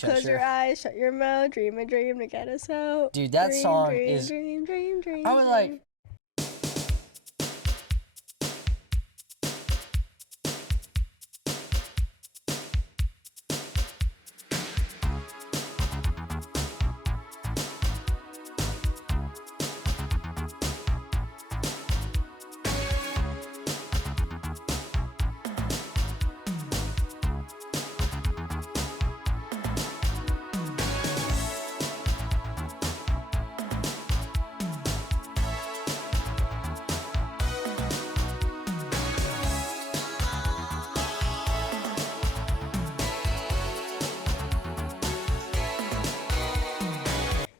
Close your eyes, shut your mouth, dream a dream to get us out. Dude, that dream, song dream, is... Dream, dream, dream, I was like... dream.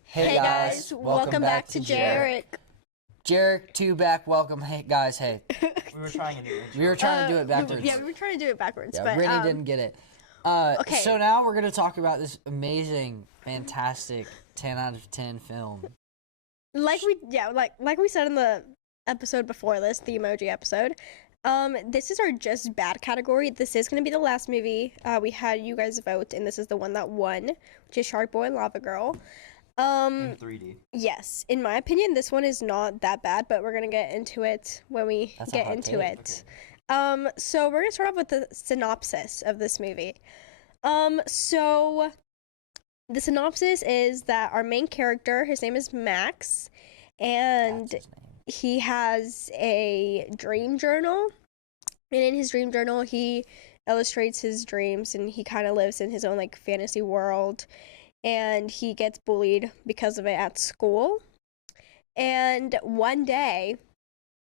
Hey guys, welcome back to JEREC. JEREC 2 back, welcome. Hey guys, hey. We were trying a new intro. We were trying to do it backwards. Yeah, we were trying to do it backwards, Yeah, but Brittany didn't get it. okay. So now we're going to talk about this amazing, fantastic 10 out of 10 film. like we said in the episode before this, the emoji episode. This is our just bad category. This is going to be the last movie. We had you guys vote, and this is the one that won, which is Sharkboy and Lavagirl. In 3D. Yes, in my opinion, this one is not that bad, but we're gonna get into it when we get into it. Okay. So we're gonna start off with the synopsis of this movie. So the synopsis is that our main character, his name is Max, and That's his name. he has a dream journal, and in his dream journal, he illustrates his dreams, and he kind of lives in his own like fantasy world. And he gets bullied because of it at school. And one day,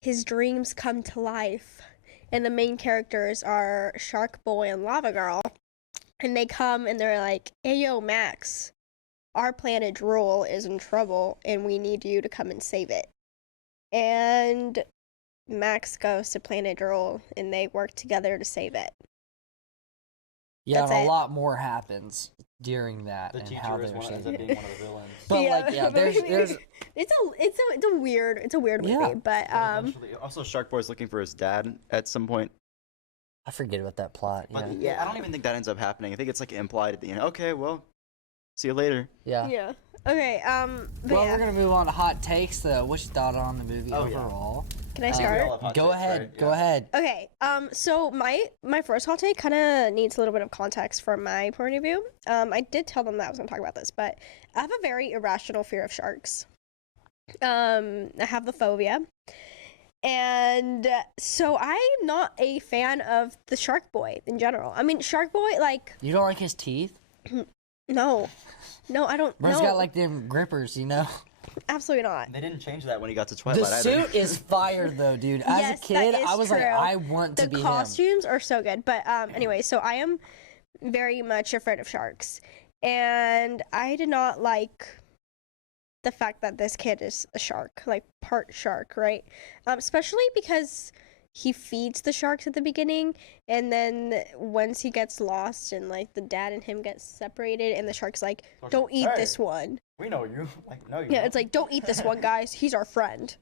his dreams come to life. And the main characters are Sharkboy and Lavagirl. And they come and they're like, hey, yo, Max, our planet Drool is in trouble and we need you to come and save it. And Max goes to planet Drool and they work together to save it. Yeah, That's and a it. lot more happens during that The and how teacher is they're one, ends saved. up being one of the villains. But like, yeah, but there's it's a weird movie, Yeah. but Eventually- Also, Sharkboy's looking for his dad at some point. I forget about that plot. Yeah, But Yeah. I don't even think that ends up happening. I think it's like implied at the end. Okay, well, see you later. yeah. yeah. Okay, but Well, yeah. we're gonna move on to hot takes. Though, what's your thought on the movie Oh, yeah. overall? Can I I think we start? all have hot Go takes, ahead. right? Go Yeah. ahead. Okay, so my first hot take kind of needs a little bit of context from my point of view. I did tell them that I was gonna talk about this, but I have a very irrational fear of sharks. I have the phobia. And so I'm not a fan of the Shark Boy in general. I mean, Shark Boy, like, You don't like his teeth? no, I don't. Bro's No, got like them grippers, you know. absolutely not. They didn't change that when he got to The Twilight either. suit is fire though, dude. As Yes, a kid, that is I was like, true. I want to The be him. costumes are so good, but anyway, so I am very much afraid of sharks, and I did not like the fact that this kid is a shark, like part shark, right? Especially because he feeds the sharks at the beginning, and then once he gets lost and like the dad and him get separated, and the shark's like, Shark's don't like, eat "Hey." this one. We know you. Like, no, you Yeah, don't. it's like, don't eat this one, guys. He's our friend.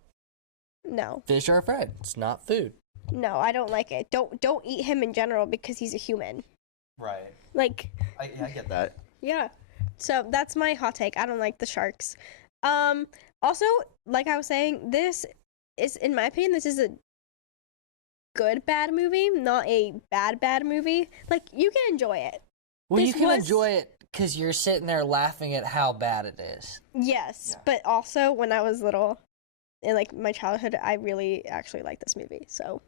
No, Fish are friend. It's not food. no, I don't like it. Don't eat him in general because he's a human. Right. Like, I get that. yeah. So that's my hot take. I don't like the sharks. Also, like I was saying, this is, in my opinion, this is a good bad movie, not a bad movie. Like, you can enjoy it. Well, you This can was- enjoy it because you're sitting there laughing at how bad it is. Yes, Yeah. but also when I was little, in like my childhood, I really actually liked this movie. So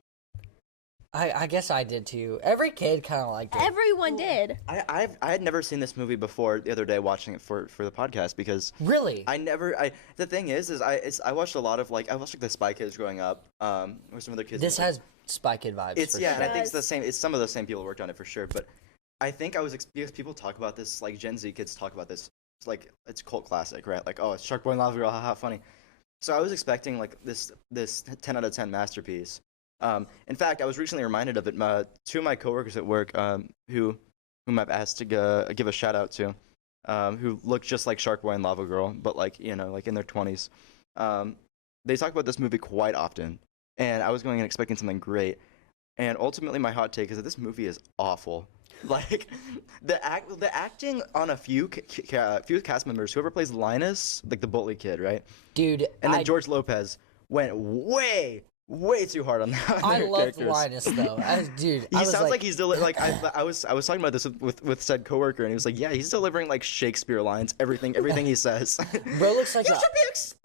I guess I did too. Every kid kind of liked it. everyone did. I had never seen this movie before the other day watching it for the podcast because Really? the thing is I watched a lot of I watched like the Spy Kids growing up or some other kids. This has Spy Kid vibes. It's for yeah, sure. and I think it's the Yes. same. It's some of the same people worked on it for sure. But I think I was because people talk about this, like Gen Z kids talk about this. It's like it's a cult classic, right? Like, oh, it's Sharkboy and Lavagirl, haha, funny. So I was expecting like this 10 out of 10 masterpiece. In fact, I was recently reminded of it. Two of my coworkers at work, whom I've asked to give a shout out to, who look just like Sharkboy and Lavagirl, but like like in their 20s. They talk about this movie quite often, and I was going in expecting something great. And ultimately, my hot take is that this movie is awful. Like the acting on a few few cast members, whoever plays Linus, like the Boltley kid, right? Dude, And then George Lopez went way too hard on that. I love characters. Linus though. Dude, He sounds like he's like I was talking about this with said coworker, and he was like, yeah, he's delivering like Shakespeare lines, everything he says. Bro looks like you should be expelled.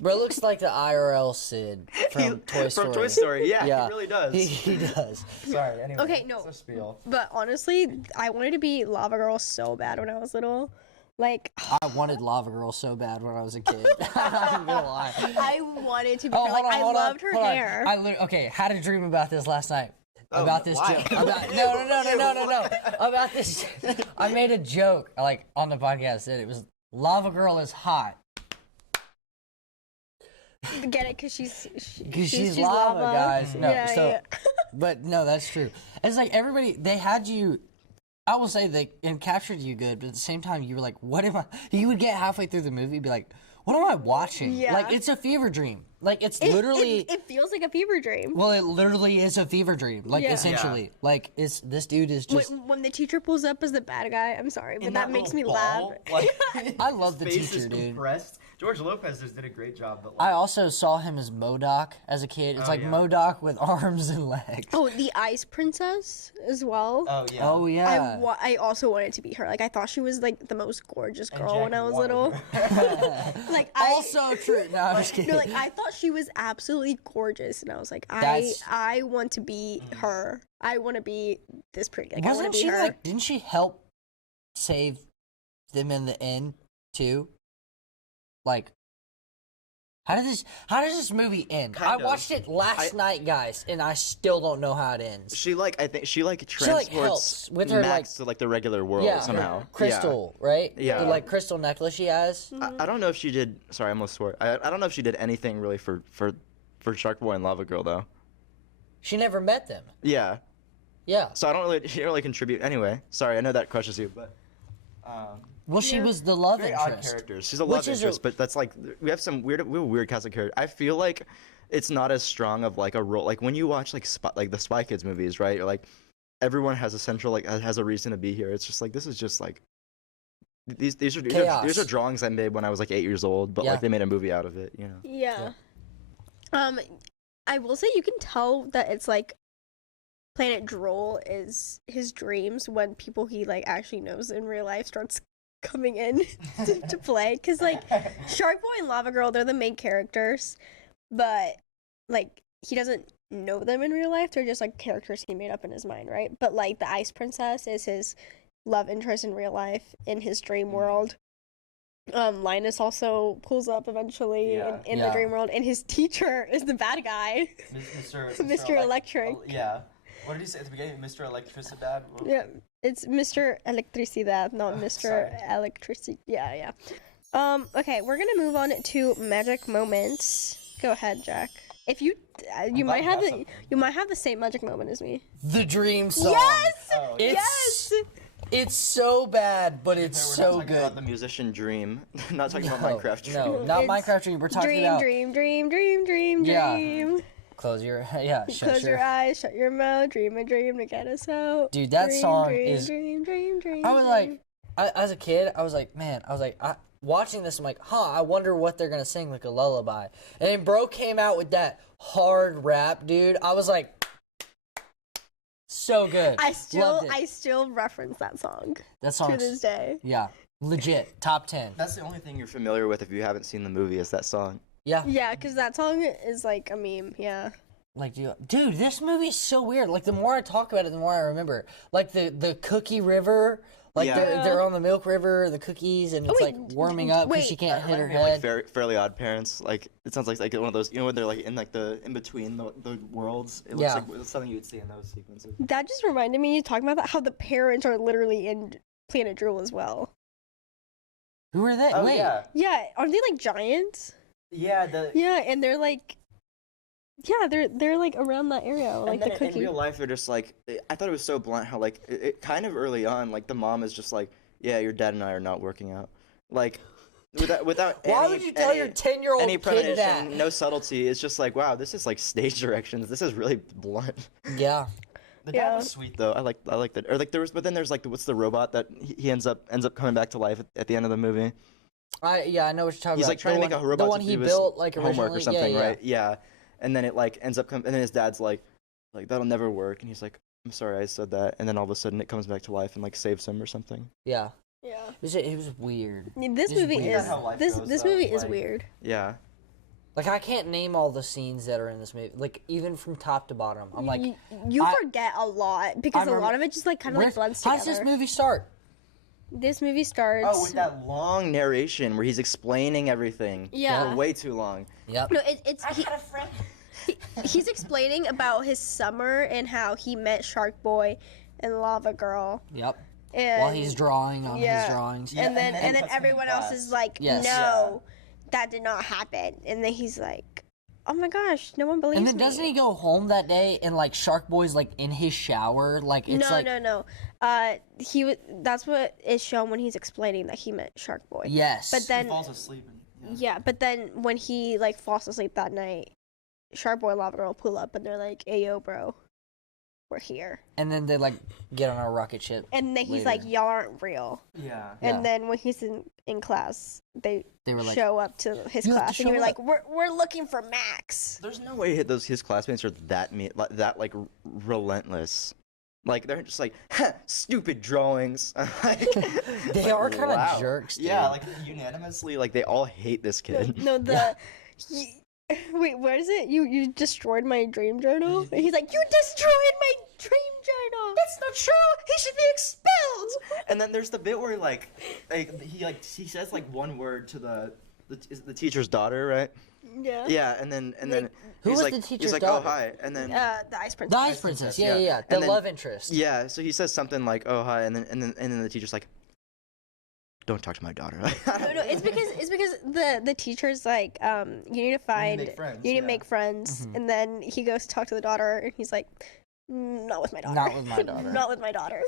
Bro looks like the IRL Sid from Toy Story. From Toy Story, yeah, he really does. He does. Sorry. Anyway. Okay, no. It's a spiel. But honestly, I wanted to be Lava Girl so bad when I was little. Like, I wanted Lava Girl so bad when I was a kid. I'm not even gonna lie. I wanted to be Oh, her. Like, I hold loved her on. hair. Okay, had a dream about this last night. About this why? joke. No. About this. I made a joke like on the podcast that it was Lava Girl is hot. Get it? Because She's lava, guys. No, Yeah. but no, that's true. It's like everybody, they had you. I will say they captured you good, but at the same time, you were like, "What am I?" You would get halfway through the movie, be like, "What am I watching?" Yeah. Like it's a fever dream. Like it's literally. It feels like a fever dream. Well, it literally is a fever dream. Like Yeah. essentially, like it's this dude is just. When the teacher pulls up as the bad guy, I'm sorry, but In that makes me little laugh. ball, like, I love the his face teacher, is dude. compressed. George Lopez just did a great job, but I like, also saw him as MODOK as a kid. It's Oh, like yeah. MODOK with arms and legs. Oh, the Ice Princess as well. oh yeah. Oh yeah. I also wanted to be her. Like, I thought she was like the most gorgeous And girl when Jackie I was wanted little. her. Like, Also true. No, I'm just kidding. no, like I thought she was absolutely gorgeous, and I was like, That's- I want to be her. I want to be this pretty. Like, I want Wasn't to be she her. like? Didn't she help save them in the end too? Like, how does this movie end? Kind I of. watched it last night, guys, and I still don't know how it ends. I think she like, transports helps with her, Max to like the regular world Yeah, somehow. her crystal, right? Yeah. The like crystal necklace she has. I don't know if she did. Sorry, I almost swore. I don't know if she did anything really for Sharkboy and Lavagirl though. She never met them. Yeah. Yeah. So she didn't really contribute. Anyway, sorry, I know that crushes you, but Well, she was the love very odd interest. characters. she's a Which love is interest. But that's like we have a weird cast of characters. I feel like it's not as strong of like a role. Like when you watch like the Spy Kids movies, right? Or, like everyone has a central has a reason to be here. It's just like this is just like these are drawings I made when I was like 8 years old, but Yeah. like they made a movie out of it, you know. Yeah. I will say you can tell that it's like Planet Drool is his dreams when people he like actually knows in real life starts coming in to play. Cause like Sharkboy and Lavagirl, they're the main characters, but like he doesn't know them in real life. They're just like characters he made up in his mind, right? But like the Ice Princess is his love interest in real life in his dream world. Linus also pulls up eventually in the Yeah. dream world, and his teacher is the bad guy. Mr. Electric. Yeah. What did he say at the beginning? Mr. Electricidad? Yeah, it's Mr. Electricidad, not Mr. sorry. Electricity. Yeah. Okay, we're gonna move on to magic moments. Go ahead, Jack. If you you might have the same magic moment as me. The dream song. Yes. Oh, It's it's so bad, but it's We're not so talking good. about the musician Dream. Not talking about No, Minecraft Dream. No, not It's Minecraft Dream. We're talking Dream, about dream. Yeah. Close your Close your eyes, shut your mouth, dream a dream to get us out. Dude, that Dream, song dream, is- Dream. I was like, as a kid, I was like, watching this, I'm like, I wonder what they're gonna sing like a lullaby. And then bro came out with that hard rap, dude. I was like, so good. Loved it. I still reference that song That to song's this day. yeah, legit top 10. That's the only thing you're familiar with if you haven't seen the movie is that song. Yeah, Yeah, because that song is like a meme. Yeah. like dude, this movie is so weird. Like the more I talk about it, the more I remember. Like the Cookie River. Like Yeah. they're on the Milk River, the cookies, and it's wait, like warming up because wait. she can't hit her Like head. Fairly Odd Parents. Like it sounds like one of those. You know when they're like in like the in between the worlds. It looks Yeah. like it's something you would see in those sequences. That just reminded me talking about that how the parents are literally in Planet Drool as well. Who are they? Oh, Wait, yeah. Yeah, aren't they like giants? Yeah, Yeah, and they're like, yeah, they're like around that area, like and the then in cookie. real life, they're just like. I thought it was so blunt how like it kind of early on, like the mom is just like, yeah, your dad and I are not working out, like without. Why any, would you tell any, your 10-year-old any kid premonition, that? no subtlety? It's just like, wow, this is like stage directions. This is really blunt. Yeah. The Yeah. dad was sweet though. I like that. Or like there was, but then there's like what's the robot that he ends up coming back to life at the end of the movie. I know what you're talking He's about. like trying to make a robot the one to he do his built like homework originally. or something, yeah, right? Yeah. And then it like ends up and then his dad's like that'll never work, and he's like, I'm sorry I said that, and then all of a sudden it comes back to life and like saves him or something. Yeah. Yeah. It was weird. This It's movie weird. is how life this goes, this though, movie is like- weird. Yeah. Like I can't name all the scenes that are in this movie. Like even from top to bottom. I'm like, You I- forget a lot because I a lot remember- of it just like kind of like blends how together. does this movie start? This movie starts. Oh, with that long narration where he's explaining everything. Yeah. For way too long. Yep. No, he's explaining about his summer and how he met Sharkboy and Lavagirl. Yep. And While he's drawing on yeah. his drawings. Yeah, and then and then and then puts him in everyone else class. is like, Yes. no, that did not happen. And then he's like, oh my gosh, no one believes And then me. doesn't he go home that day and like Shark Boy's like in his shower? Like it's No, like no. He was. That's what is shown when he's explaining that he met Sharkboy. yes. But He then falls asleep. And, yeah, but then when he like falls asleep that night, Sharkboy and Lavagirl pull up and they're like, "Hey, yo, bro, we're here." and then they like get on a rocket ship. And then he's Later. like, "Y'all aren't real." Yeah. Yeah. And then when he's in class, they They were like, show up to his "You have to class, and you're show like, "We're looking for Max." There's no way his classmates are that relentless. Like they're just like stupid drawings. Like, They are kinda wow. jerks, dude. Yeah, like Unanimously, like they all hate this kid. No, wait, where is it? You destroyed my dream journal. And he's like, "You destroyed my dream journal." That's not true. He should be expelled. And then there's the bit where he says like one word to the teacher's daughter, right? Yeah. Yeah, and then Who he's was like the he's teacher's like, daughter? oh hi, and then The Ice The Princess. Ice Princess. Yeah, yeah. yeah, yeah. The And then- love interest. yeah, so he says something like, oh hi, and then the teacher's like, don't talk to my daughter. No, it's because the teacher's like, you need to find, make friends, you need yeah. to make friends, and then he goes to talk to the daughter, and he's like, not with my daughter. Not with my daughter. Not with my daughter.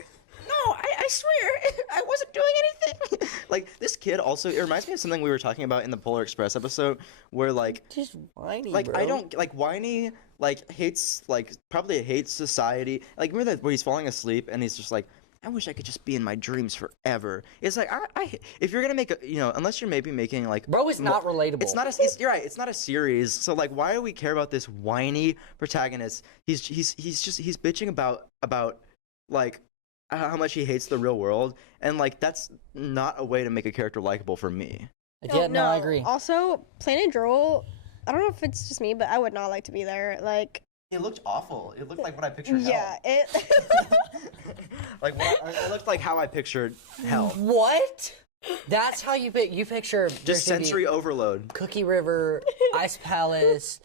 No, I swear, I wasn't doing anything. Like this kid also, it reminds me of something we were talking about in the Polar Express episode, where like Just whiny, like bro. I don't like whiny probably hates society. Like remember that where he's falling asleep and he's just like, I wish I could just be in my dreams forever. It's like if you're gonna make a unless you're maybe making like Bro is not relatable. It's not you're right. It's not a series. So like, why do we care about this whiny protagonist? He's bitching about like how much he hates the real world, and like that's not a way to make a character likable for me. Yeah, no, I agree. Also, Planet Drool, I don't know if it's just me, but I would not like to be there. Like, It looked awful. It looked like what I pictured. yeah, it. Like it looked like how I pictured hell. What? That's how you picture Just sensory overload. Cookie River, Ice Palace,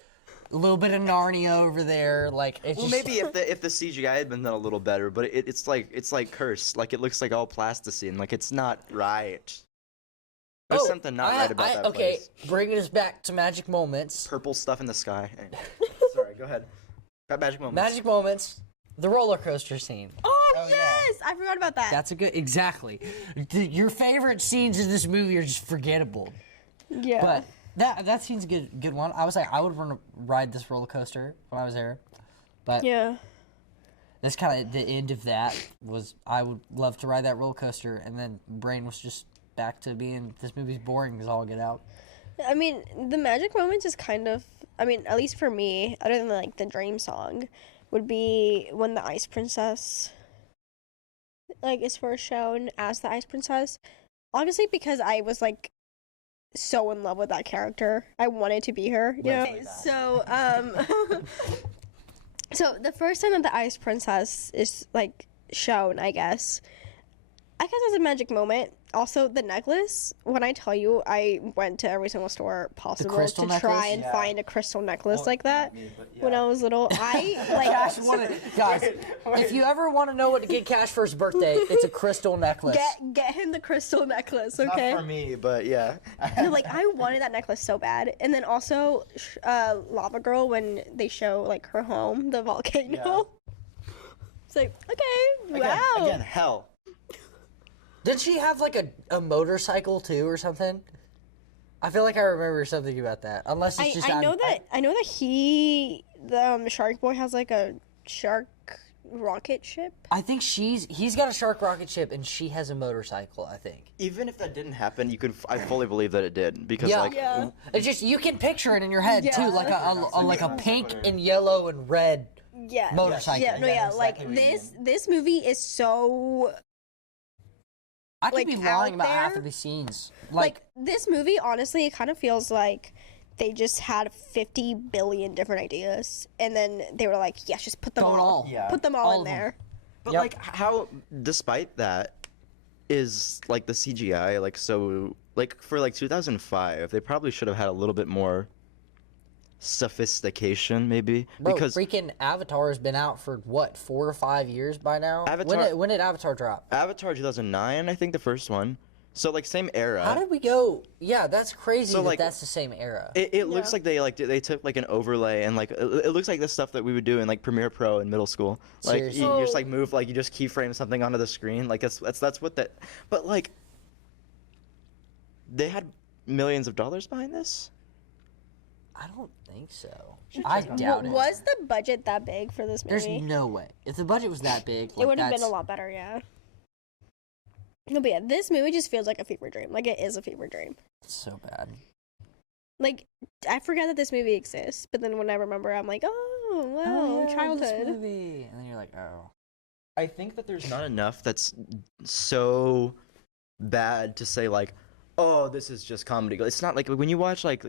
a little bit of Narnia over there. Like it's Well, just, maybe if the CGI had been done a little better, but it's like cursed. Like it looks like all plasticine. Like it's not right. There's something not right about that okay, place. bringing us back to magic moments. Purple stuff in the sky. Anyway. Sorry, go ahead. Got magic moments. Magic moments. The roller coaster scene. Oh, yes! I forgot about that. That's a good exactly. Your favorite scenes in this movie are just forgettable. yeah. But that scene's a good one. I was like, I would want to ride this roller coaster when I was there. But yeah. that's kind of the end of that. Was I would love to ride that roller coaster, and then Brain was just back to being this movie's boring as all get out. I mean, the magic moments is kind of, I mean, at least for me, other than like the dream song, would be when the Ice Princess like is first shown as the Ice Princess. Obviously, because I was like so in love with that character, I wanted to be her. You know. So so the first time that the Ice Princess is like shown, I guess it's a magic moment. Also, the necklace. When I tell you, I went to every single store possible crystal to try necklace? and Yeah. find a crystal necklace Well, like that. not me, but When yeah. I was little, I like. Guys, if you ever want to know what to get Cash for his birthday, it's a crystal necklace. Get him the crystal necklace, Not okay? for me, but yeah. No, like I wanted that necklace so bad. And then also, Lavagirl when they show like her home, the volcano. It's like okay, wow. Again, hell. Did she have like a motorcycle too or something? I feel like I remember something about that. Unless it's just I know that he the Shark Boy has like a shark rocket ship. I think he's got a shark rocket ship and she has a motorcycle, I think. Even if that didn't happen, I fully believe that it did because Yeah. like Yeah. It's just you can picture it in your head Yeah. too, like a pink and yellow and red Yeah. motorcycle. Yeah, no, Yeah, yeah. exactly Like what you this movie is so I could like, be out lying about half there. of the scenes. like this movie. Honestly, it kind of feels like they just had 50 billion different ideas, and then they were like, "Yes, just put them Throw it all. all. Yeah. Put them all, All in of them. there." But Yep. like how, despite that, is like the CGI like so like for like 2005, they probably should have had a little bit more sophistication maybe Bro, because freaking Avatar has been out for what 4 or 5 years by now. Avatar- When did Avatar drop? Avatar 2009, I think the first one. So like same era. How did we go? Yeah, that's crazy. So, that like, that's the same era. It looks Yeah. like they took like an overlay and like it looks like the stuff that we would do in like Premiere Pro in middle school. Like Seriously. you just Oh. like move like you just keyframe something onto the screen. Like that's what that. But like they had millions of dollars behind this. I don't think so. I doubt it. Was the budget that big for this There's movie? no way. If the budget was that big, It like, would have been a that's- lot better, yeah. No, but yeah, this movie just feels like a fever dream. Like, it is a fever dream. It's so bad. Like, I forgot that this movie exists, but then when I remember, I'm like, oh, wow, yeah, this childhood. movie. And then you're like, oh. I think that there's not enough that's so bad to say like, oh, this is just comedy. It's not like when you watch like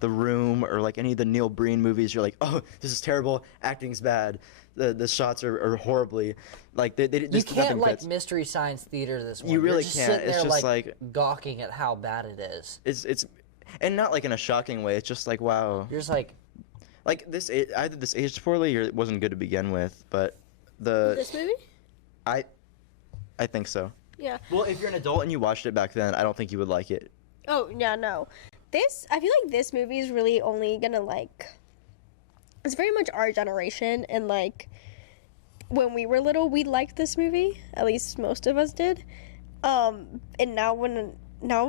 The Room or like any of the Neil Breen movies, you're like, oh, this is terrible. Acting's bad. The shots are horribly like they You just can't nothing like fits. Mystery Science Theater this one. You really You're just can't. Sitting It's there, just, like, like- gawking at how bad it is. It's and not like in a shocking way. It's just like wow. You're just like, Like this, either this aged poorly or it wasn't good to begin with. But the This movie? I think so. Yeah. Well, if you're an adult and you watched it back then, I don't think you would like it. Oh, yeah, no. I feel like this movie is really only gonna, like, it's very much our generation, and, like, when we were little, we liked this movie. At least most of us did. And now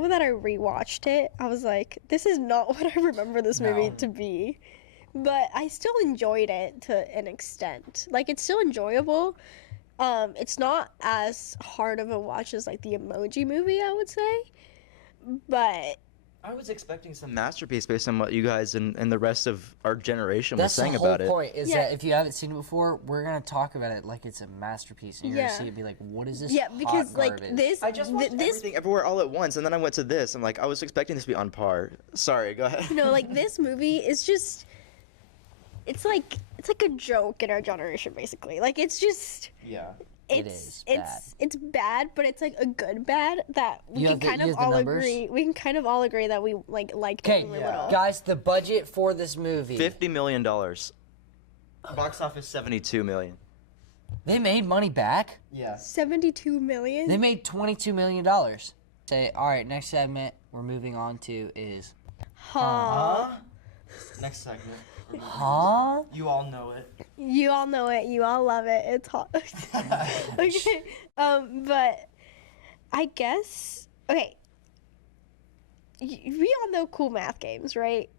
that I rewatched it, I was like, this is not what I remember this movie to be. But I still enjoyed it to an extent. Like, it's still enjoyable. It's not as hard of a watch as, like, the Emoji Movie, I would say. But I was expecting some masterpiece based on what you guys and the rest of our generation that's was saying the whole about it. point. Is Yeah. that if you haven't seen it before, we're gonna talk about it like it's a masterpiece, and you're Yeah. gonna see it, and be like, what is this? yeah, hot because like garbage? this, I just watched this, everything everywhere all at once, and then I went to this. I'm like, I was expecting this to be on par. Sorry, go ahead. you know, like this movie is just, it's like a joke in our generation, basically. Like it's just, Yeah. It is it's bad, but it's like a good bad that we You can have the- kind you of have the all numbers? agree. We can kind of all agree that we liked Okay, when we were little. guys, the budget for this movie. $50 million. Box office 72 million. They made money back. Yeah. 72 million. They made $22 million. Say, all right, next segment we're moving on to is, Huh. Next segment. huh? You all know it. You all know it. You all love it. It's hot. Okay. But I guess okay. We all know cool math games, right?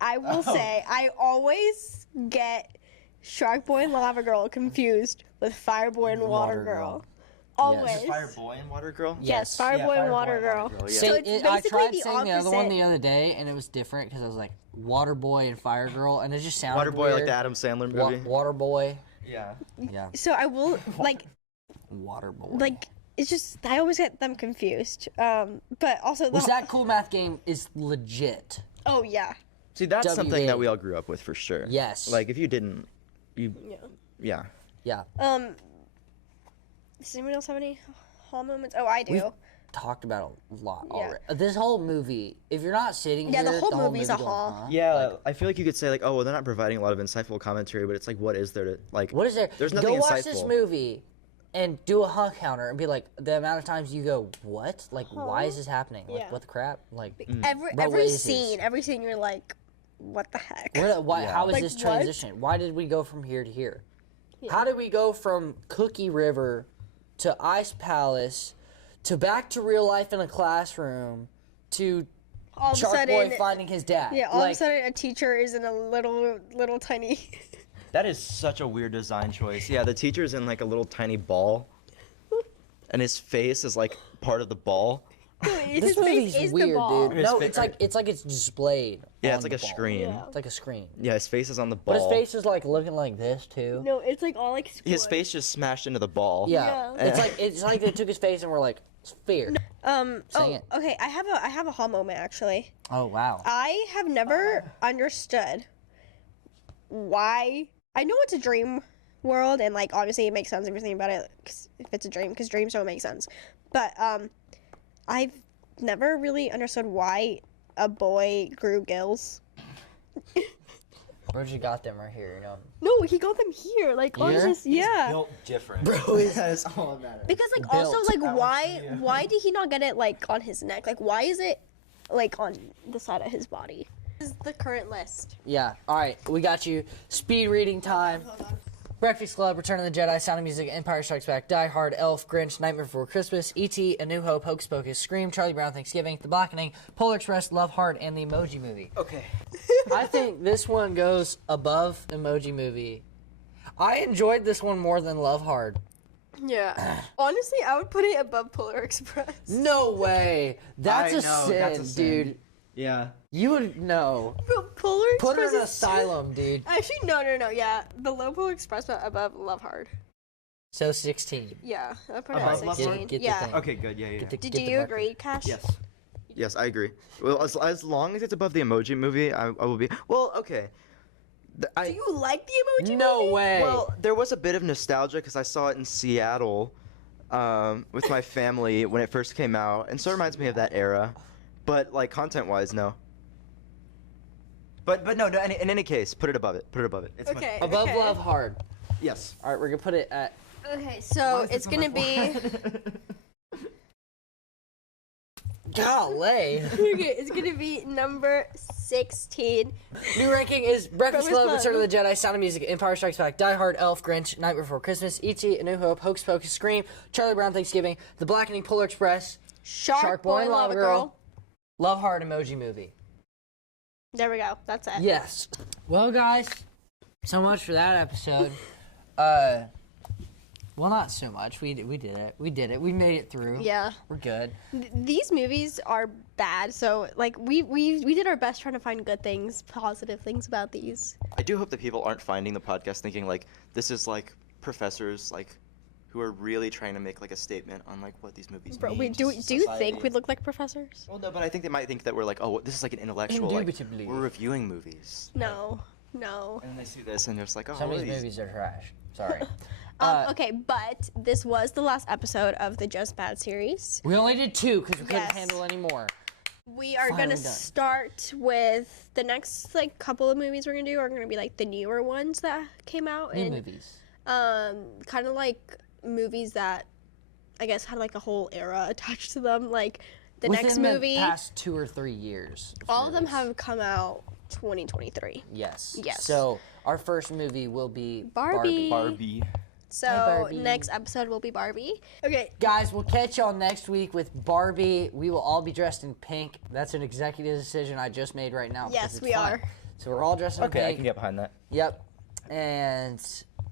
I will say I always get Sharkboy and Lavagirl confused with Fireboy and Water Watergirl. Girl. Always. Yes. Fire Boy and Water Girl. Yes, Yes. Fireboy and Fireboy Water and Girl. Watergirl, yeah. So it's I basically tried the saying the other one opposite. the other day, and it was different because I was like Water Boy and Fire Girl, and it just sounded Waterboy, weird. like the Adam Sandler Wa- movie. Water Boy, Yeah. yeah, So I will Water Boy. like it's just I always get them confused. But also Was that cool math game is legit. Oh yeah. See, that's something that WA. we all grew up with for sure. Yes. Like, if you didn't, Yeah. yeah. Yeah, Does anyone else have any hall moments? Oh, I do. We've talked about it a lot Yeah. already. This whole movie, if you're not sitting Yeah, here, the whole movie's a movie haul. going, huh? Yeah, I feel like you could say, like, oh, well, they're not providing a lot of insightful commentary, but it's like, what is there to, like, What is there? There's nothing Go watch this insightful. movie and do a huh counter and be like, the amount of times you go, what? Like, why is this happening? Like, Yeah. what the crap? Like, Every But what every is this? scene, you're like, what the heck? why, Yeah. how is Like, this what? transition? Why did we go from here to here? How did we go from Cookie River to Ice Palace to back to real life in a classroom to All of a Shark sudden, Boy finding his dad? yeah, all like, of a sudden, a teacher is in a little tiny. That is such a weird design choice. Yeah, the teacher's in like a little tiny ball, and his face is like part of the ball. This movie's weird, dude. His No, fa- it's like it's displayed. Yeah, on it's like the a ball. screen. Yeah. It's like a screen. Yeah, his face is on the But his ball. face is like looking like this too. No, it's like all like His squished. face just smashed into the ball. Yeah. Yeah. It's like they took his face and were like, fear. Sing it. Okay, I have a hall moment actually. Oh wow. I have never understood why. I know it's a dream world, and like obviously it makes sense if you're thinking about it, 'cause if it's a dream, because dreams don't make sense. But I've never really understood why a boy grew gills. Bridget got them right here, you know. No, he got them here, like on Here? his yeah. Built different. Bro, that is all that matters. Because like also Built. like why did he not get it like on his neck? Like why is it like on the side of his body? This is the current list. Yeah. All right, we got you. Speed reading time. Breakfast Club, Return of the Jedi, Sound of Music, Empire Strikes Back, Die Hard, Elf, Grinch, Nightmare Before Christmas, E.T., A New Hope, Hocus Pocus, Scream, Charlie Brown, Thanksgiving, The Blackening, Polar Express, Love Hard, and The Emoji Movie. Okay. I think this one goes above Emoji Movie. I enjoyed this one more than Love Hard. Yeah. Honestly, I would put it above Polar Express. No way. That's I a know, sin, that's a sin. dude. Yeah. You would know. Bro, Polar Put her Express in an is asylum, dude. Actually, no. Yeah, below Polar Express, but above Love Hard. So 16. Yeah, I put it Above at Love 16. Hard? Get the Yeah. thing. Okay, good. Yeah. Get the- Did get the you marker. agree, Cash? Yes. Yes, I agree. Well, as long as it's above the Emoji Movie, I will be. Well, okay. Do you like the Emoji No Movie? way. Well, there was a bit of nostalgia because I saw it in Seattle with my family when it first came out, and so it reminds me of that era. But like content-wise, no. But no. In any case, put it above it. Put it above it. It's much- Okay. Above okay. Love Hard. Yes. All right, we're gonna put it at. Okay, so it's gonna be. Golly. Okay, it's gonna be number 16. New ranking is Breakfast Breakfast Club, Club. Return of the Jedi, Sound of Music, Empire Strikes Back, Die Hard, Elf, Grinch, Nightmare Before Christmas, E.T., A New Hope, Hocus Pocus, Scream, Charlie Brown, Thanksgiving, The Blackening, Polar Express, Sharkboy and Lavagirl. Love Hard Emoji Movie. There we go. That's it. Yes. Well, guys, so much for that episode. Well, not so much. We did it. We did it. We made it through. Yeah. We're good. These movies are bad, so like we did our best trying to find good things, positive things about these. I do hope that people aren't finding the podcast thinking like this is like professors like who are really trying to make like a statement on like what these movies Bro, mean. wait, do you think we look like professors? Well, no, but I think they might think that we're like, oh, this is like an intellectual. Like, Indubitably. we're reviewing movies. No. And then they see this and they're just like, oh, Some what of are these these? movies are trash. Sorry. Okay, but this was the last episode of the Just Bad series. We only did 2 because we couldn't Yes. handle any more. We are Finally gonna done. start with the next like couple of movies we're gonna do are gonna be like the newer ones that came out New and movies. kind of like movies that I guess had like a whole era attached to them. Like the Within next movie, the past 2 or 3 years. all of them movies. have come out 2023. Yes. Yes. So our first movie will be Barbie. Barbie. So Barbie. next episode will be Barbie. Okay. Guys, we'll catch y'all next week with Barbie. We will all be dressed in pink. That's an executive decision I just made right now. because Yes, it's we fun. are. So we're all dressed in Okay, I pink. can get behind that. Yep. And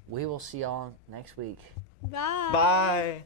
we will see y'all next week. Bye. Bye.